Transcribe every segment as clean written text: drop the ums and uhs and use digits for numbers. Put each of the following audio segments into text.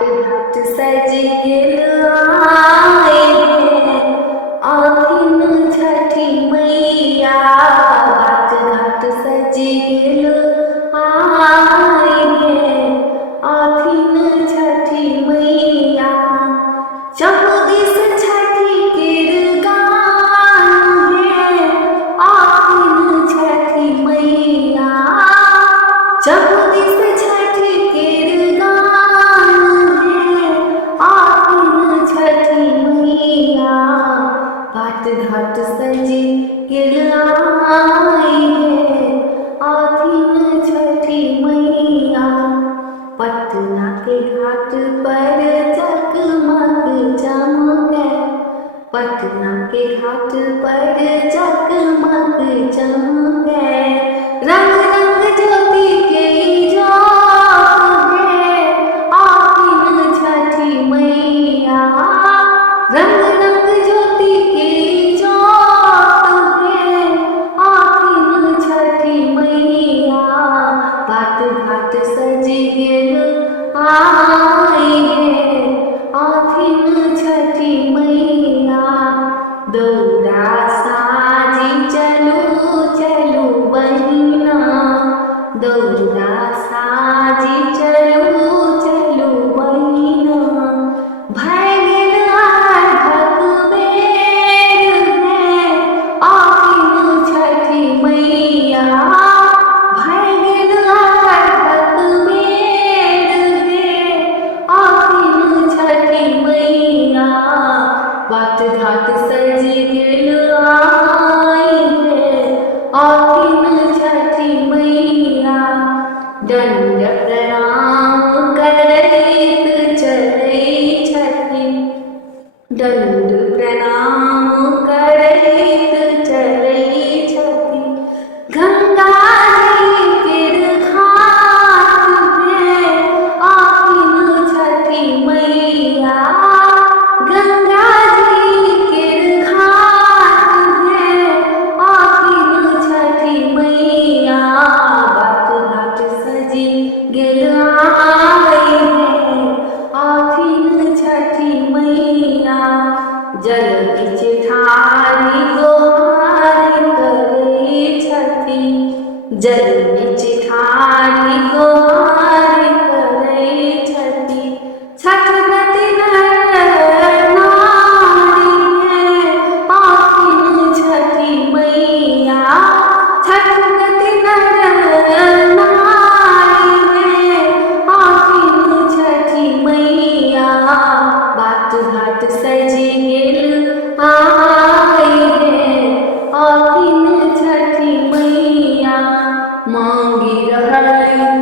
घाट सज गेल आए हैं आखिन छठी मैया। घाट घाट सज गेल आए हैं आखिन छठी मैया। चौदिस छठी केर गान है आखिन छठी मैया। चौदिस छठी केर गान है आखिन छठी मैया। घाट घाट सज गेल आए हैं आखिन छठी मैया। पटना के घाट पर जगमग चमके, पटना के घाट पर जगमग चमके। रंग रंग ज्योति के जोत है आखिन छठी मैया। रंग रंग ज्योति के जोत है आखिन छठी मैया। घाट घाट सज गेल आए हैं आखिन छठी मैया। दौड़ा साजी चलू चलू बहिना, दौड़ा साजी चलू चलू बहिना। भय गेल अर्घक बेर है आखिन छठी मैया। भय गेल अर्घक बेर है आखिन छठी मैया। घाट घाट सज गेल आए हैं आखिन छठी मैया। दंड प्रणाम करैत चलै छठी, दंड प्रणाम करैत चलै छठी। गंगा जी केर घाट है आखिन छठी मैया। गंगा जी केर घाट है आखिन छठी मैया। घाट घाट सज गेल आए हैं आखिन छठी मैया। जल बिच ठाढ़ी गोहार करै छठी, जल बिच ठाढ़ी गोहार करै छठी। छठ व्रती नर नारी है आखिन छठी मैया। छठ व्रती नर नारी है आखिन छठी मैया। घाट घाट सज गेल आए हैं आखिन छठी मैया। मांगी रहल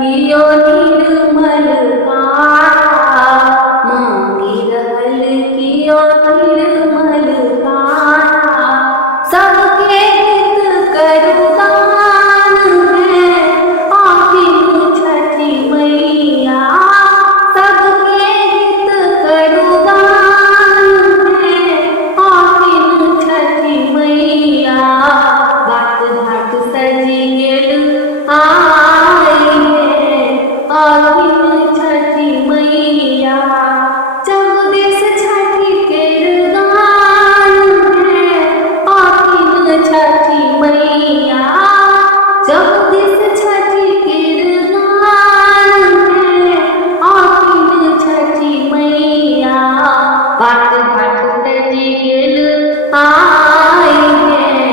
कियो निर्मल काया, मांगी रहल कियो निर्मल काया। सबके हित करू दान है आखिन छठी मैया। सबके हित करू दान है आखिन छठी मैया। घाट घाट सज गेल आए हैं आखिन छठी मैया। चौदिस छठी केर गान है आखिन छठी मैया। चौदिस छठी केर गान है आखिन छठी मैया। घाट घाट सज गेल आए हैं